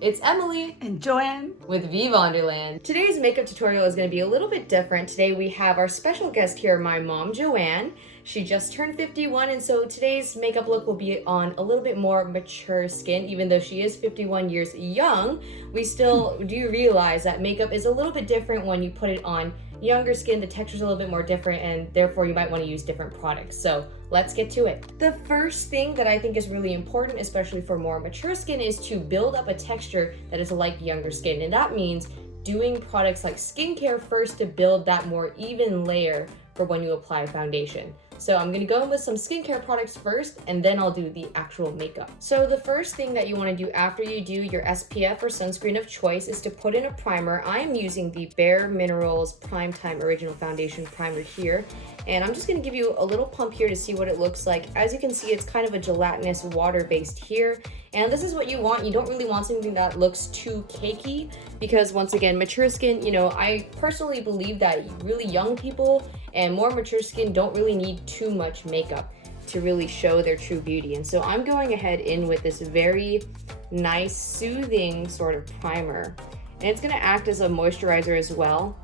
It's Emily and Joanne with veevonderland. Today's makeup tutorial is going to be a little bit different. Today we have our special guest here, my mom, Joanne. She just turned 51, and so today's makeup look will be on a little bit more mature skin. Even though she is 51 years young, we still do realize that makeup is a little bit different when you put it on younger skin. The texture's a little bit more different, and therefore you might want to use different products. So let's get to it. The first thing that I think is really important, especially for more mature skin, is to build up a texture that is like younger skin. And that means doing products like skincare first to build that more even layer for when you apply foundation. So I'm gonna go in with some skincare products first, and then I'll do the actual makeup. So the first thing that you wanna do after you do your SPF or sunscreen of choice is to put in a primer. I'm using the bareMinerals Prime Time Original Foundation Primer here. And I'm just gonna give you a little pump here to see what it looks like. As you can see, it's kind of a gelatinous water-based here. And this is what you want. You don't really want something that looks too cakey, because once again, mature skin, I personally believe that really young people and more mature skin don't really need too much makeup to really show their true beauty. And so I'm going ahead in with this very nice, soothing sort of primer. And it's gonna act as a moisturizer as well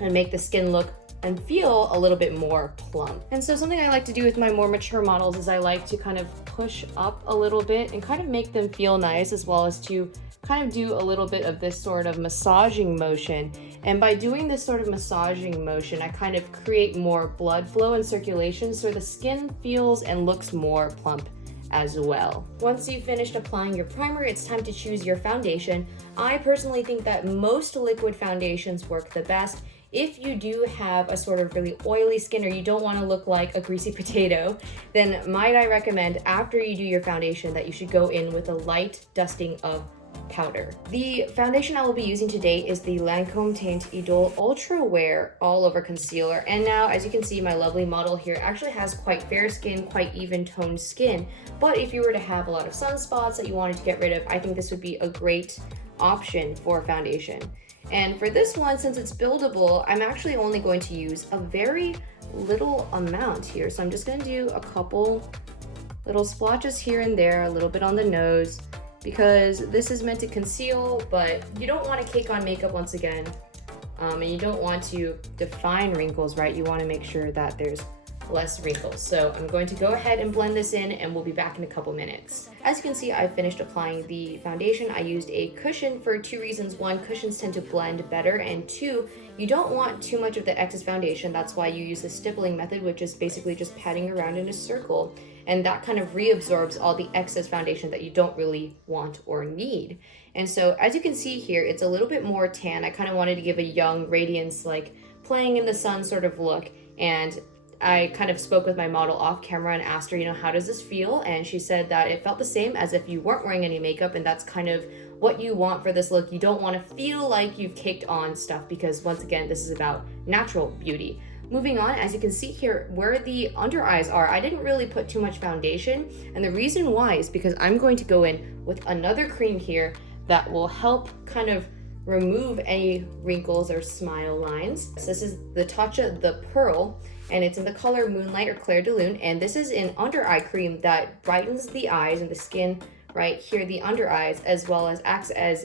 and make the skin look and feel a little bit more plump. And so something I like to do with my more mature models is I like to kind of push up a little bit and kind of make them feel nice, as well as to kind of do a little bit of this sort of massaging motion. And by doing this sort of massaging motion, I kind of create more blood flow and circulation so the skin feels and looks more plump as well. Once you've finished applying your primer, it's time to choose your foundation. I personally think that most liquid foundations work the best. If you do have a sort of really oily skin or you don't want to look like a greasy potato, then might I recommend after you do your foundation that you should go in with a light dusting of powder. The foundation I will be using today is the Lancome Teint Dole Ultra Wear All Over Concealer. And now, as you can see, my lovely model here actually has quite fair skin, quite even toned skin. But if you were to have a lot of sunspots that you wanted to get rid of, I think this would be a great option for foundation. And for this one, since it's buildable, I'm actually only going to use a very little amount here. So I'm just going to do a couple little splotches here and there, a little bit on the nose, because this is meant to conceal, but you don't want to cake on makeup once again. And you don't want to define wrinkles, right? You want to make sure that there's less wrinkles. So I'm going to go ahead and blend this in, and we'll be back in a couple minutes. As you can see, I've finished applying the foundation. I used a cushion for two reasons. One, cushions tend to blend better, and two, you don't want too much of the excess foundation. That's why you use the stippling method, which is basically just patting around in a circle, and that kind of reabsorbs all the excess foundation that you don't really want or need. And so as you can see here, it's a little bit more tan. I kind of wanted to give a young radiance, like playing in the sun sort of look. And I kind of spoke with my model off camera and asked her, how does this feel? And she said that it felt the same as if you weren't wearing any makeup, and that's kind of what you want for this look. You don't want to feel like you've caked on stuff, because once again, this is about natural beauty. Moving on, as you can see here, where the under eyes are, I didn't really put too much foundation, and the reason why is because I'm going to go in with another cream here that will help kind of remove any wrinkles or smile lines. So this is the Tatcha The Pearl, and it's in the color Moonlight or Clair de Lune, and this is an under eye cream that brightens the eyes and the skin right here, the under eyes, as well as acts as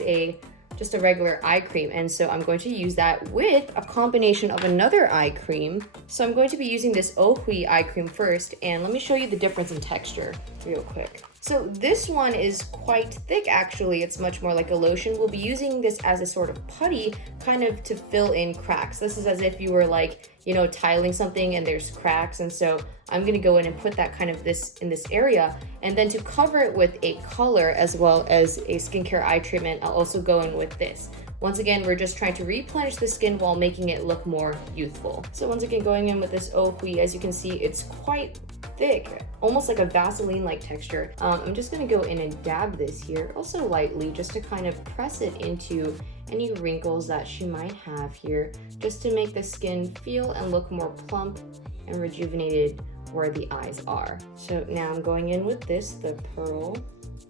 just a regular eye cream. And so I'm going to use that with a combination of another eye cream. So I'm going to be using this Ohui eye cream first, and let me show you the difference in texture real quick. So this one is quite thick, actually. It's much more like a lotion. We'll be using this as a sort of putty, kind of to fill in cracks. This is as if you were like, tiling something and there's cracks. And so I'm gonna go in and put that kind of in this area. And then to cover it with a color as well as a skincare eye treatment, I'll also go in with this. Once again, we're just trying to replenish the skin while making it look more youthful. So once again, going in with this Ohui, as you can see, it's quite thick, almost like a Vaseline-like texture. I'm just gonna go in and dab this here, also lightly, just to kind of press it into any wrinkles that she might have here, just to make the skin feel and look more plump and rejuvenated where the eyes are. So now I'm going in with this, the Pearl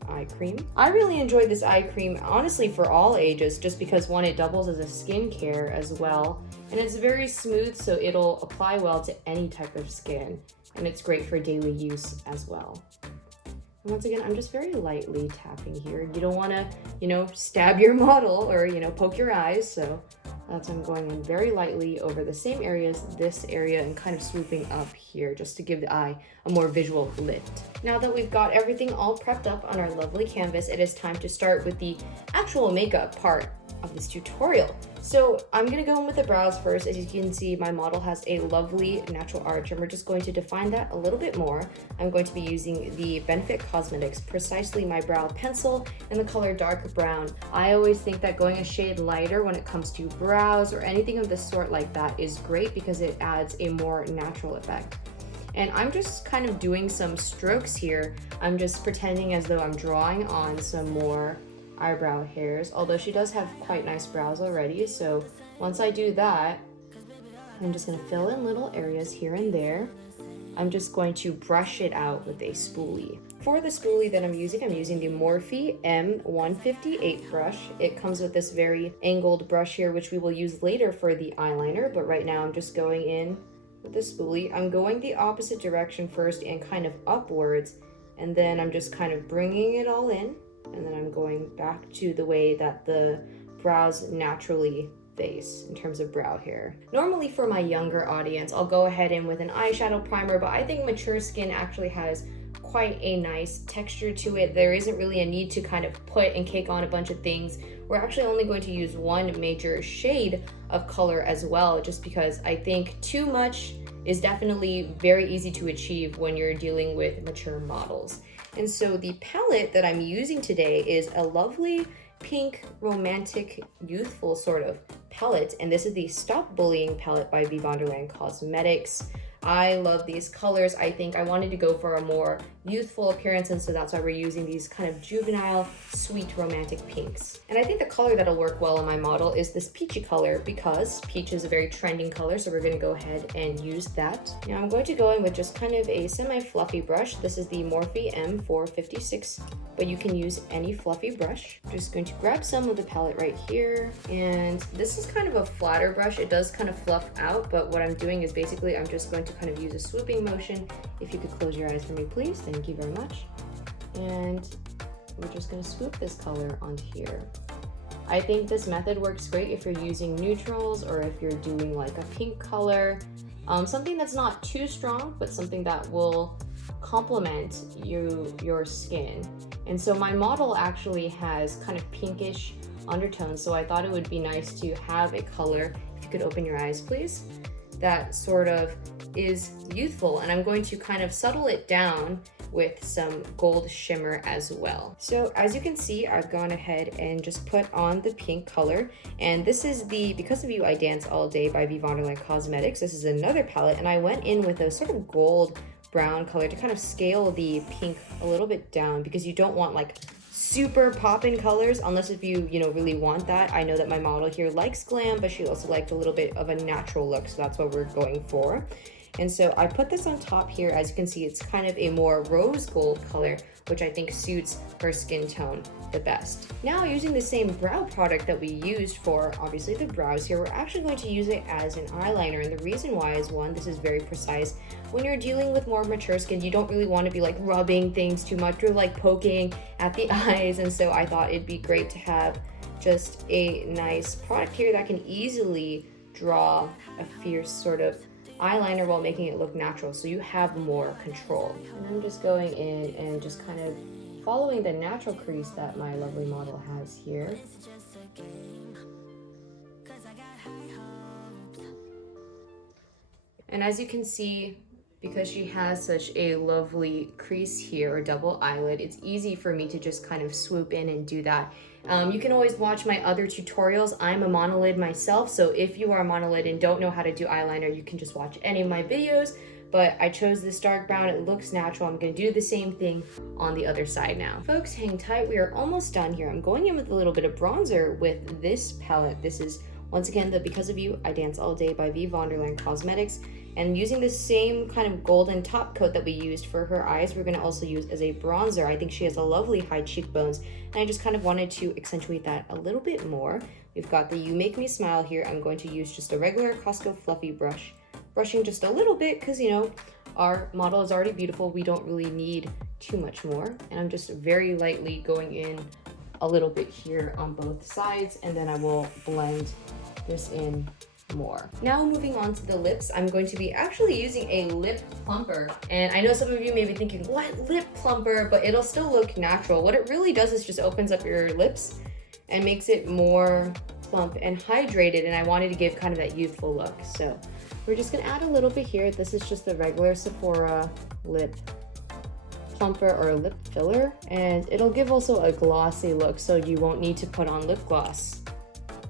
eye cream. I really enjoyed this eye cream, honestly, for all ages, just because one, it doubles as a skincare as well, and it's very smooth, so it'll apply well to any type of skin, and it's great for daily use as well. Once again, I'm just very lightly tapping here. You don't want to, you know, stab your model or, you know, poke your eyes. So that's why I'm going in very lightly over the same areas, this area, and kind of swooping up here just to give the eye a more visual lift. Now that we've got everything all prepped up on our lovely canvas, it is time to start with the actual makeup part of this tutorial. So I'm gonna go in with the brows first. As you can see, my model has a lovely natural arch, and we're just going to define that a little bit more. I'm going to be using the Benefit Cosmetics Precisely My Brow Pencil in the color dark brown. I always think that going a shade lighter when it comes to brows or anything of the sort like that is great because it adds a more natural effect. And I'm just kind of doing some strokes here. I'm just pretending as though I'm drawing on some more eyebrow hairs, although she does have quite nice brows already. So once I do that, I'm just going to fill in little areas here and there. I'm just going to brush it out with a spoolie. For the spoolie that I'm using the Morphe M158 brush. It comes with this very angled brush here, which we will use later for the eyeliner, but right now I'm just going in with the spoolie. I'm going the opposite direction first and kind of upwards, and then I'm just kind of bringing it all in. And then I'm going back to the way that the brows naturally face in terms of brow hair. Normally for my younger audience, I'll go ahead in with an eyeshadow primer, but I think mature skin actually has quite a nice texture to it. There isn't really a need to kind of put and cake on a bunch of things. We're actually only going to use one major shade of color as well, just because I think too much is definitely very easy to achieve when you're dealing with mature models. And so the palette that I'm using today is a lovely pink, romantic, youthful sort of palette. And this is the Stop Bullying palette by veevonderland Cosmetics. I love these colors. I think I wanted to go for a more youthful appearance, and so that's why we're using these kind of juvenile, sweet, romantic pinks. And I think the color that'll work well on my model is this peachy color, because peach is a very trending color, so we're gonna go ahead and use that. Now I'm going to go in with just kind of a semi-fluffy brush. This is the Morphe M456, but you can use any fluffy brush. I'm just going to grab some of the palette right here, and this is kind of a flatter brush. It does kind of fluff out, but what I'm doing is basically I'm just going to kind of use a swooping motion. If you could close your eyes for me, please. Thank you very much. And we're just going to swoop this color onto here. I think this method works great if you're using neutrals or if you're doing like a pink color, something that's not too strong, but something that will complement your skin. And so my model actually has kind of pinkish undertones, so I thought it would be nice to have a color, if you could open your eyes please, that sort of is youthful, and I'm going to kind of subtle it down with some gold shimmer as well. So as you can see, I've gone ahead and just put on the pink color, and this is the Because of You I Dance All Day by veevonderland Cosmetics. This is another palette, and I went in with a sort of gold brown color to kind of scale the pink a little bit down, because you don't want like super pop-in colors unless if you really want that. I know that my model here likes glam, but she also liked a little bit of a natural look, so that's what we're going for. And so I put this on top here. As you can see, it's kind of a more rose gold color, which I think suits her skin tone the best. Now, using the same brow product that we used for obviously the brows here, we're actually going to use it as an eyeliner. And the reason why is, one, this is very precise. When you're dealing with more mature skin, you don't really want to be like rubbing things too much or like poking at the eyes. And so I thought it'd be great to have just a nice product here that can easily draw a fierce sort of eyeliner while making it look natural, so you have more control. And I'm just going in and just kind of following the natural crease that my lovely model has here. And as you can see, because she has such a lovely crease here, or double eyelid, it's easy for me to just kind of swoop in and do that. You can always watch my other tutorials. I'm a monolid myself, so if you are a monolid and don't know how to do eyeliner, you can just watch any of my videos. But I chose this dark brown, it looks natural. I'm gonna do the same thing on the other side now. Folks, hang tight, we are almost done here. I'm going in with a little bit of bronzer with this palette. This is, once again, the Because of You I Dance All Day by veevonderland Cosmetics. And using the same kind of golden top coat that we used for her eyes, we're gonna also use as a bronzer. I think she has a lovely high cheekbones, and I just kind of wanted to accentuate that a little bit more. We've got the You Make Me Smile here. I'm going to use just a regular Costco fluffy brush, brushing just a little bit because, our model is already beautiful. We don't really need too much more. And I'm just very lightly going in a little bit here on both sides, and then I will blend this in more. Now moving on to the lips, I'm going to be actually using a lip plumper. And I know some of you may be thinking, what, lip plumper? But it'll still look natural. What it really does is just opens up your lips and makes it more plump and hydrated, and I wanted to give kind of that youthful look. So we're just gonna add a little bit here. This is just the regular Sephora lip plumper or lip filler, and it'll give also a glossy look, so you won't need to put on lip gloss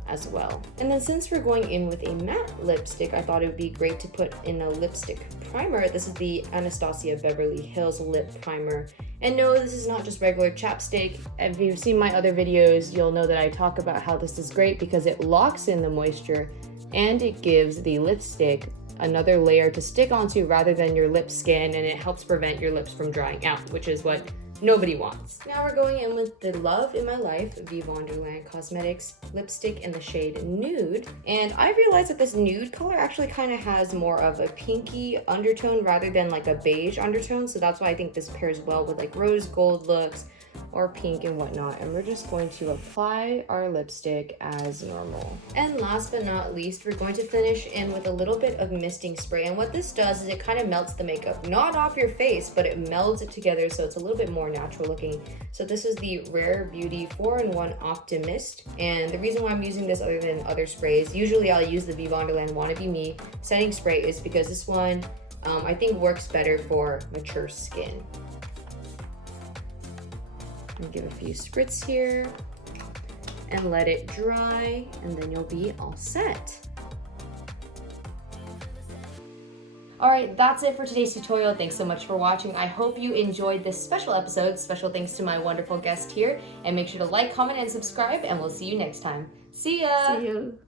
as well. And then since we're going in with a matte lipstick, I thought it would be great to put in a lipstick primer. This is the Anastasia Beverly Hills Lip Primer. And no, this is not just regular chapstick. If you've seen my other videos, you'll know that I talk about how this is great because it locks in the moisture and it gives the lipstick another layer to stick onto rather than your lip skin, and it helps prevent your lips from drying out, which is what nobody wants. Now we're going in with the Love in My Life veevonderland Cosmetics lipstick in the shade Nude. And I realized that this nude color actually kind of has more of a pinky undertone rather than like a beige undertone. So that's why I think this pairs well with like rose gold looks or pink and whatnot. And we're just going to apply our lipstick as normal. And last but not least, we're going to finish in with a little bit of misting spray. And what this does is it kind of melts the makeup, not off your face, but it melds it together so it's a little bit more natural looking. So this is the Rare Beauty 4-in-1 Optimist. And the reason why I'm using this other than other sprays, usually I'll use the veevonderland Wanna Be Me setting spray, is because this one I think works better for mature skin. Give a few spritz here and let it dry, and then you'll be all set. All right, that's it for today's tutorial. Thanks so much for watching. I hope you enjoyed this special episode. Special thanks to my wonderful guest here, and make sure to like, comment, and subscribe, and we'll see you next time. See ya! See you.